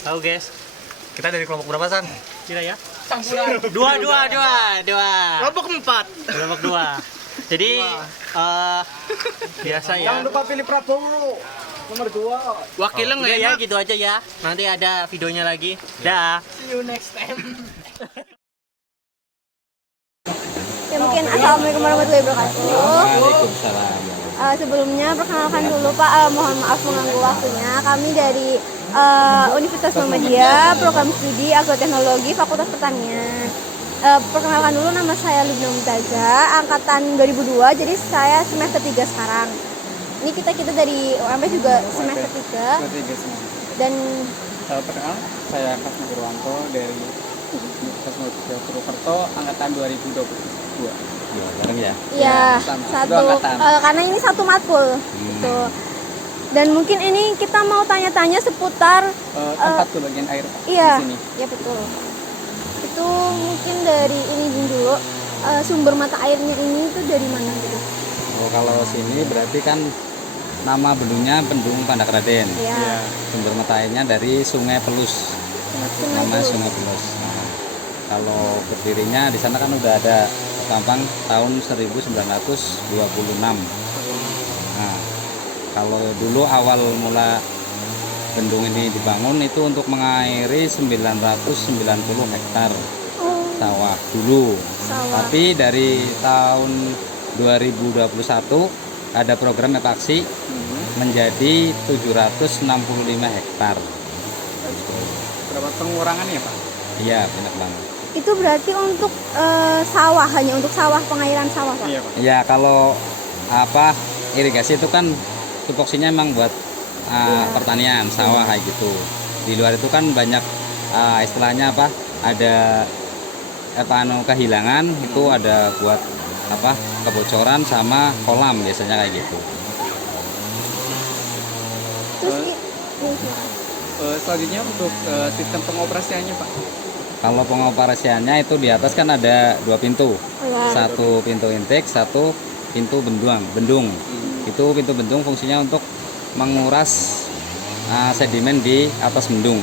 Halo guys, kita dari kelompok berapa San? Kira ya? Dua. Kelompok 4. Kelompok 2. Jadi biasa ya. Jangan lupa pilih Prabowo nomor 2. Wakilnya Udah nggak ya enak. gitu aja ya. Nanti ada videonya lagi. Dah. See you next time. Ya mungkin assalamualaikum warahmatullahi wabarakatuh. Waalaikumsalam. Sebelumnya perkenalkan dulu Pak, mohon maaf mengganggu waktunya. Kami dari Universitas Muhammadiyah, program studi agroteknologi Fakultas Pertanian. Perkenalkan dulu, nama saya Lubna Mumtaza, angkatan 2002, jadi saya semester 3 sekarang. Ini kita dari UMP juga semester 3 dan Perkenalkan, saya Kasma Purwanto dari Universitas Muhammadiyah Purwokerto, angkatan 2022. Ya, bareng ya. ya sama. satu Dua angkatan. karena ini satu matkul gitu. Dan mungkin ini kita mau tanya-tanya seputar Tempat tuh bagian air Pak, iya, di sini. ya betul. Itu mungkin dari ini dulu, sumber mata airnya ini itu dari mana gitu? Oh, kalau sini berarti kan nama bendungnya Bendung Pandak Raden. Ya, Sumber mata airnya dari Sungai Pelus. Sungai Namanya Pelus. Sungai Pelus. Nah, kalau berdirinya di sana kan udah ada Tampang tahun 1926. Nah, kalau dulu awal mula bendung ini dibangun itu untuk mengairi 990 hektar Oh, sawah dulu. sawah. Tapi dari tahun 2021 ada program evakuasi menjadi 765 hektar. Berapa pengurangan ya Pak? Iya, banyak banget. Itu berarti untuk sawah, hanya untuk sawah, pengairan sawah Pak? Iya Pak. Ya, kalau apa irigasi itu kan tupoksinya emang buat pertanian, sawah kayak gitu. Di luar itu kan banyak istilahnya apa? Ada kehilangan itu ada buat apa? Kebocoran sama kolam biasanya kayak gitu. Terus Selanjutnya untuk sistem pengoperasiannya Pak. Kalau pengoperasiannya itu di atas kan ada dua pintu. ya, Satu pintu intake, satu pintu bendung. Itu pintu bendung fungsinya untuk menguras sedimen di atas bendung.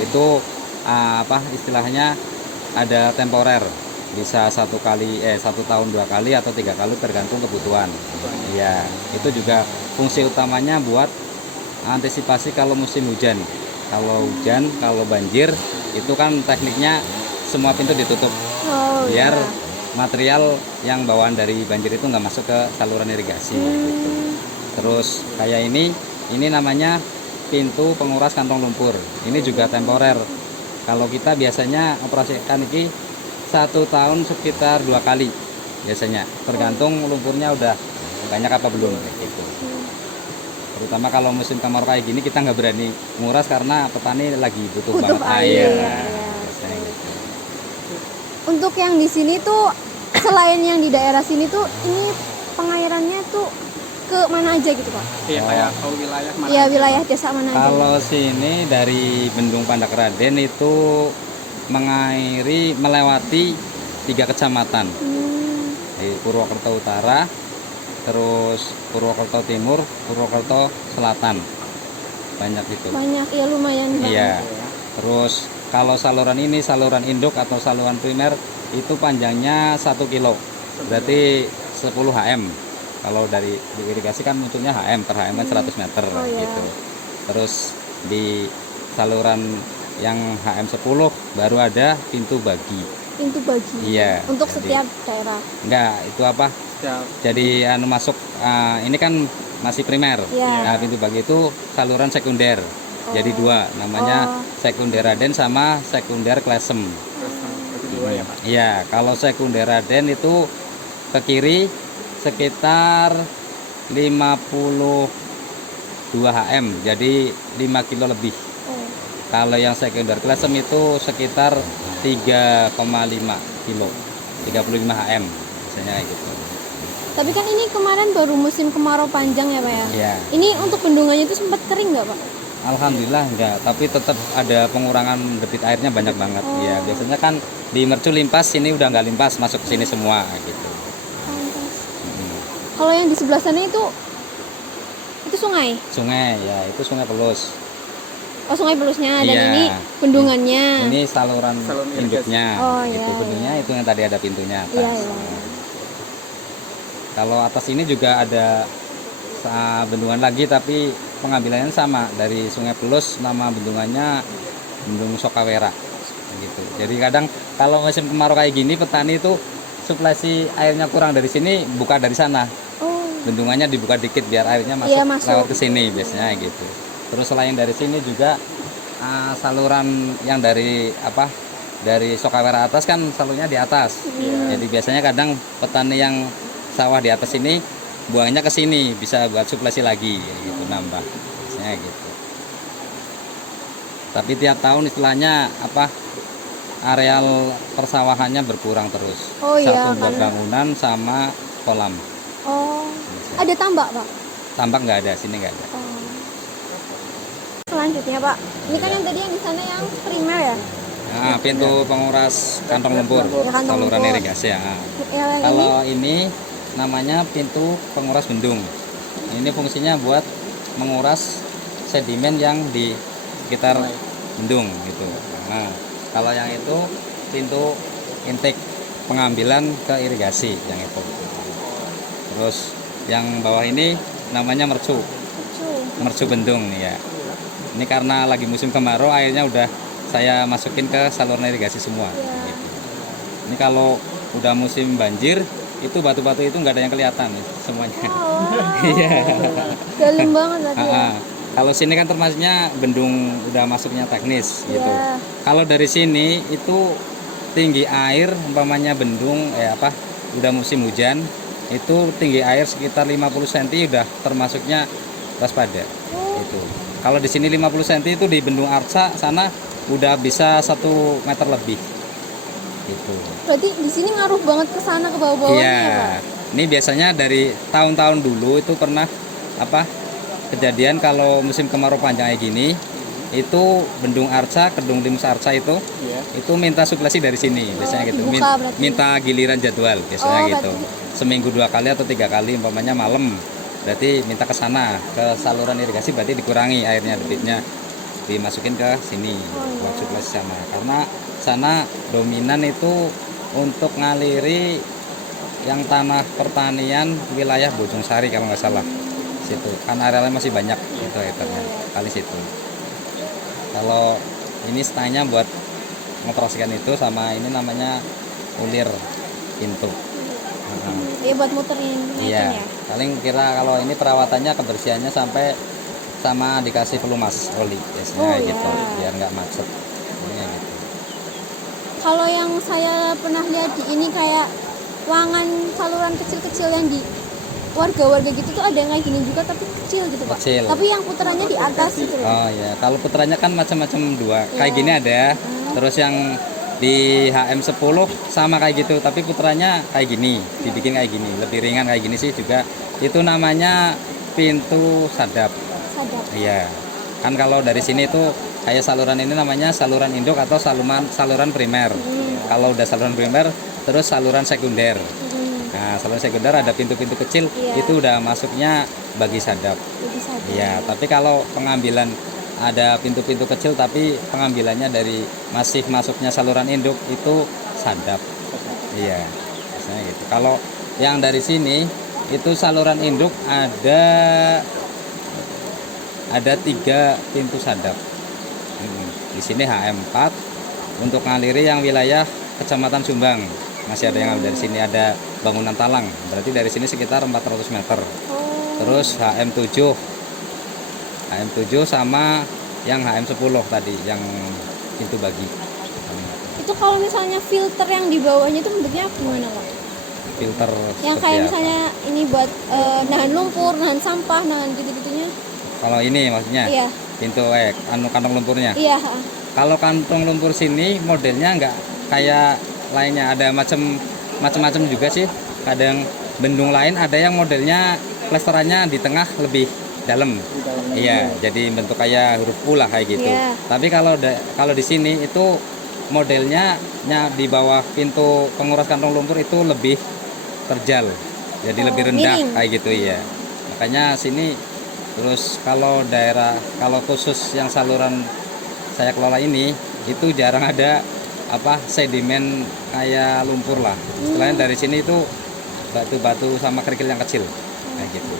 Itu apa istilahnya ada temporer, bisa 1 tahun 2 kali atau 3 kali tergantung kebutuhan. Iya, itu juga fungsi utamanya buat antisipasi kalau musim hujan. Kalau hujan, kalau banjir, itu kan tekniknya semua pintu ditutup oh, biar ya. material yang bawaan dari banjir itu nggak masuk ke saluran irigasi gitu. Terus kayak ini namanya pintu penguras kantong lumpur. Ini juga temporer. Kalau kita biasanya operasikan ini 1 tahun sekitar 2 kali biasanya. Tergantung lumpurnya udah banyak apa belum kayak gitu. Terutama kalau musim kemarau kayak gini kita nggak berani nguras karena petani lagi butuh Butuh banget air, air. ya. Biasanya gitu. Untuk yang di sini tuh, selain yang di daerah sini tuh, ini pengairannya tuh ke mana aja gitu Pak? Iya kayak ke wilayah mana? Ya aja, wilayah Pak? desa mana aja? Kalau sini dari Bendung Pandak Raden itu mengairi melewati 3 kecamatan di Purwokerto Utara, terus Purwokerto Timur, Purwokerto Selatan, banyak itu. Banyak ya, lumayan banget. Iya. Terus kalau saluran ini saluran induk atau saluran primer itu panjangnya 1 kilo, berarti 10 HM. Kalau dari irigasi kan munculnya HM, per HM kan 100 meter Oh, iya. gitu. Terus di saluran yang HM 10 baru ada pintu bagi. Pintu bagi. Iya. Untuk jadi- setiap daerah. Enggak, itu apa? Setiap Jadi masuk ini kan masih primer. Iya. Nah, pintu bagi itu saluran sekunder. Jadi 2, namanya sekunder Raden sama sekunder Klesem. berarti 2 ya Pak. Iya, kalau sekunder Raden itu ke kiri sekitar 52 HM, jadi 5 kilo lebih. Oh. Kalau yang sekunder Klesem itu sekitar 3,5 kilo, 35 HM biasanya kayak gitu. Tapi kan ini kemarin baru musim kemarau panjang ya Pak ya? Iya. Ini untuk bendungannya itu sempat kering nggak Pak? Alhamdulillah enggak, tapi tetap ada pengurangan debit airnya banyak banget. Ya, biasanya kan di Mercu limpas, ini udah nggak limpas, masuk ke sini semua gitu. Pantas. Kalau yang di sebelah sana itu sungai. Sungai ya, itu Sungai Pelus. Oh, Sungai Belusnya dan Iya. ini bendungannya. Ini saluran Saluran irigasi. induknya. Oh, Itu iya, bendungnya itu yang tadi ada pintunya atas. Iya, iya. Kalau atas ini juga ada bendungan lagi tapi pengambilannya sama dari Sungai Pelus, nama bendungannya Bendung Sokawera gitu. Jadi kadang kalau musim kemarau kayak gini petani itu suplasi airnya kurang dari sini buka dari sana. Oh, Bendungannya dibuka dikit biar airnya Iya, masuk, masuk. lewat ke sini biasanya gitu. Terus selain dari sini juga saluran yang dari dari Sokawera atas kan salurnya di atas. Jadi biasanya kadang petani yang sawah di atas ini buangnya ke sini bisa buat suplasi lagi gitu, nambah biasanya gitu. Tapi tiap tahun istilahnya areal persawahannya berkurang terus. Oh, iya, Satu buat karena- bangunan sama kolam. oh. Ada tambak, Pak? Tambak nggak ada, sini nggak ada. Oh. Selanjutnya, Pak. Ini kan yang tadi yang di sana yang primer ya? Nah, pintu penguras kantong lumpur, Ya, kantong saluran lumpur. irigasi ya. Yang ini? Kalau ini namanya pintu penguras bendung. Ini fungsinya buat menguras sedimen yang di sekitar bendung gitu. Nah, kalau yang itu pintu intake pengambilan ke irigasi yang itu. Terus yang bawah ini namanya mercu bendung ya. Ini karena lagi musim kemarau airnya udah saya masukin ke saluran irigasi semua. Iya. Gitu. Ini kalau udah musim banjir itu batu-batu itu nggak ada yang kelihatan semuanya. Oh, Iya. dalam banget berarti ya? Kalau sini kan termasuknya bendung udah masuknya teknis gitu. Iya. Kalau dari sini itu tinggi air umpamanya bendung udah musim hujan itu tinggi air sekitar 50 cm udah termasuknya waspada. Itu. Kalau di sini 50 cm itu di Bendung Arca sana udah bisa 1 meter lebih. Gitu. Berarti di sini ngaruh banget ke sana ke bawah-bawahnya Iya. ya, Pak? Ini biasanya dari tahun-tahun dulu itu pernah kejadian kalau musim kemarau panjang kayak gini itu Bendung Arca, Kedung Limus Arca itu Iya. itu minta suplasi dari sini biasanya gitu. dibuka berarti. Minta giliran jadwal biasanya Oh, gitu. Seminggu 2 kali atau 3 kali umpamanya malam. Berarti minta ke sana ke saluran irigasi berarti dikurangi airnya debitnya dimasukin ke sini buat suplasi sana. Karena sana dominan itu untuk ngaliri yang tanah pertanian wilayah Bojong Sari kalau nggak salah situ kan arealnya masih banyak itu hektarnya kali situ. Kalau ini setengahnya buat mengoperasikan itu sama ini namanya ulir pintu. Iya, buat muterin naikin Iya, ya? paling kira kalau ini perawatannya kebersihannya sampai sama dikasih pelumas oli biasanya Oh, kayak gitu iya. biar nggak macet. Ini gitu. Kalau yang saya pernah lihat di ini kayak ruangan saluran kecil-kecil yang di warga-warga gitu tuh ada yang kayak gini juga tapi kecil gitu, Pak. Kecil. Tapi yang puterannya di atas gitu loh. Oh ya, kalau puterannya kan macam-macam dua. Kayak Iya. gini ada. Terus yang di HM10 sama kayak gitu, tapi puterannya kayak gini, dibikin kayak gini, lebih ringan kayak gini sih juga. Itu namanya pintu sadap. Sadap. Iya. Kan kalau dari sini tuh kayak saluran ini namanya saluran induk atau saluran primer. Kalau udah saluran primer, terus saluran sekunder. Nah, saluran sekunder ada pintu-pintu kecil, Iya. itu udah masuknya bagi sadap. Jadi sadap. Iya, tapi kalau pengambilan ada pintu-pintu kecil tapi pengambilannya dari masih masuknya saluran induk itu sadap. Iya, biasanya gitu. Kalau yang dari sini itu saluran induk ada 3 pintu sadap. Di sini HM4 untuk ngaliri yang wilayah Kecamatan Sumbang. Masih ada yang dari sini ada bangunan talang. Berarti dari sini sekitar 400 meter. Terus HM7 sama yang HM10 tadi yang pintu bagi. Itu kalau misalnya filter yang di bawahnya itu bentuknya gimana, Pak? Filter Yang seperti kayak apa? misalnya ini buat nahan lumpur, nahan sampah, nahan gitu-gitunya. Kalau ini maksudnya Iya. pintu kantong lumpurnya. Iya. Kalau kantong lumpur sini modelnya nggak kayak lainnya, ada macam-macam juga sih. Kadang bendung lain ada yang modelnya plesterannya di tengah lebih dalam. Iya, jadi bentuk kayak huruf U lah kayak gitu. Iya. Tapi kalau di sini itu modelnya di bawah pintu penguras kantong lumpur itu lebih terjal. Jadi lebih rendah miring. kayak gitu ya. Makanya sini Terus kalau khusus yang saluran saya kelola ini itu jarang ada sedimen kayak lumpur lah. Istilahnya dari sini itu batu-batu sama kerikil yang kecil kayak gitu.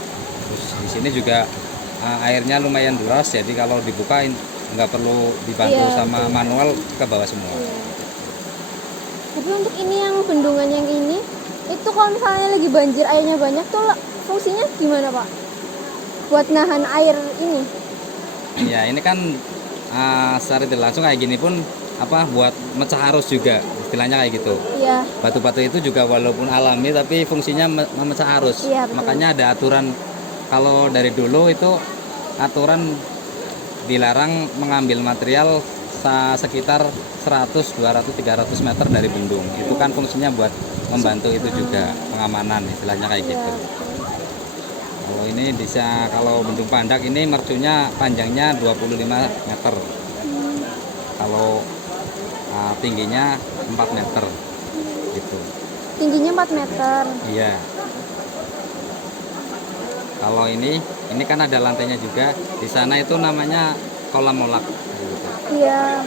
Terus di sini juga airnya lumayan deras, jadi kalau dibuka nggak perlu dibantu sama manual, ke bawah semua. Tapi untuk ini yang bendungan yang ini, itu kalau misalnya lagi banjir airnya banyak tuh fungsinya gimana Pak? Buat nahan air ini? Ya ini kan secara tidak langsung kayak gini pun buat mecah arus juga, istilahnya kayak gitu. Iya. Batu-batu itu juga walaupun alami tapi fungsinya memecah arus. Iya, betul. Makanya ada aturan, kalau dari dulu itu aturan dilarang mengambil material sekitar 100, 200, 300 meter dari bendung. Itu kan fungsinya buat membantu itu juga, pengamanan istilahnya kayak gitu. Kalau ini bisa, kalau bendung Pandak ini mercunya panjangnya 25 meter. Kalau tingginya 4 meter gitu. Tingginya 4 meter. Iya. Kalau ini kan ada lantainya juga. Di sana itu namanya kolam molak. Gitu. Iya.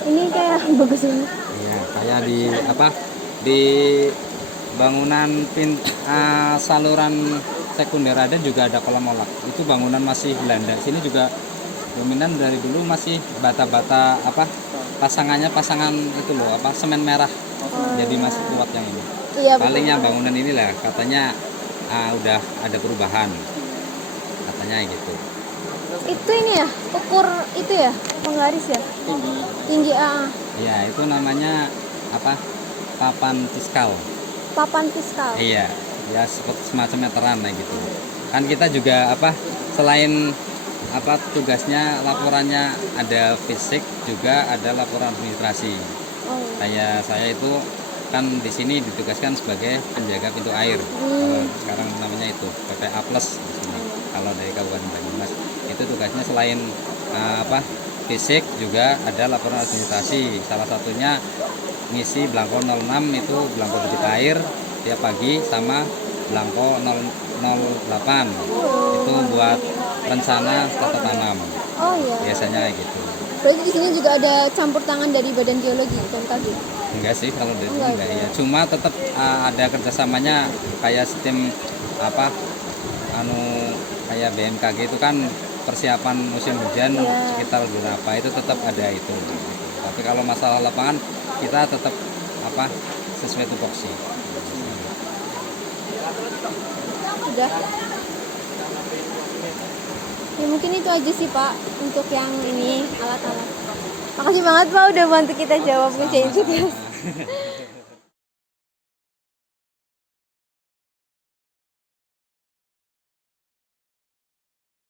Ini kayak bagus banget. Iya, kayak di bangunan saluran sekunder ada juga ada kolam molak. Itu bangunan masih Belanda. Sini juga dominan dari dulu masih bata-bata pasangannya pasangan itu loh, semen merah. Jadi masih kuat yang ini. Iya, Paling betul. yang bangunan inilah katanya udah ada perubahan. Katanya gitu. Itu ini ya, ukur itu ya, penggaris ya? Tinggi. Iya, itu namanya papan fiskal. Papan fiskal. Iya, ya semacam meteran gitu. Kan kita juga selain tugasnya, laporannya ada fisik, juga ada laporan administrasi. Kayak saya itu kan di sini ditugaskan sebagai penjaga pintu air. Kalau sekarang namanya itu PPA Plus di sini. Kalau dari Kabupaten Banyumas itu tugasnya selain fisik juga ada laporan administrasi. Salah satunya ngisi belangko 06, itu belangko debit air tiap pagi, sama belangko 008 itu buat rencana tata tanam. Oh iya. Biasanya kayak gitu. Berarti di sini juga ada campur tangan dari Badan Geologi BMKG. Enggak sih kalau dari itu enggak ya. Cuma tetap ada kerjasamanya kayak sistem kayak BMKG itu kan persiapan musim hujan sekitar berapa itu tetap ada itu. Tapi kalau masalah lapangan kita tetap sesuai tupoksi. Udah. Ya mungkin itu aja sih Pak untuk yang ini alat-alat. Makasih banget Pak udah bantu kita jawab ngerjain tugas.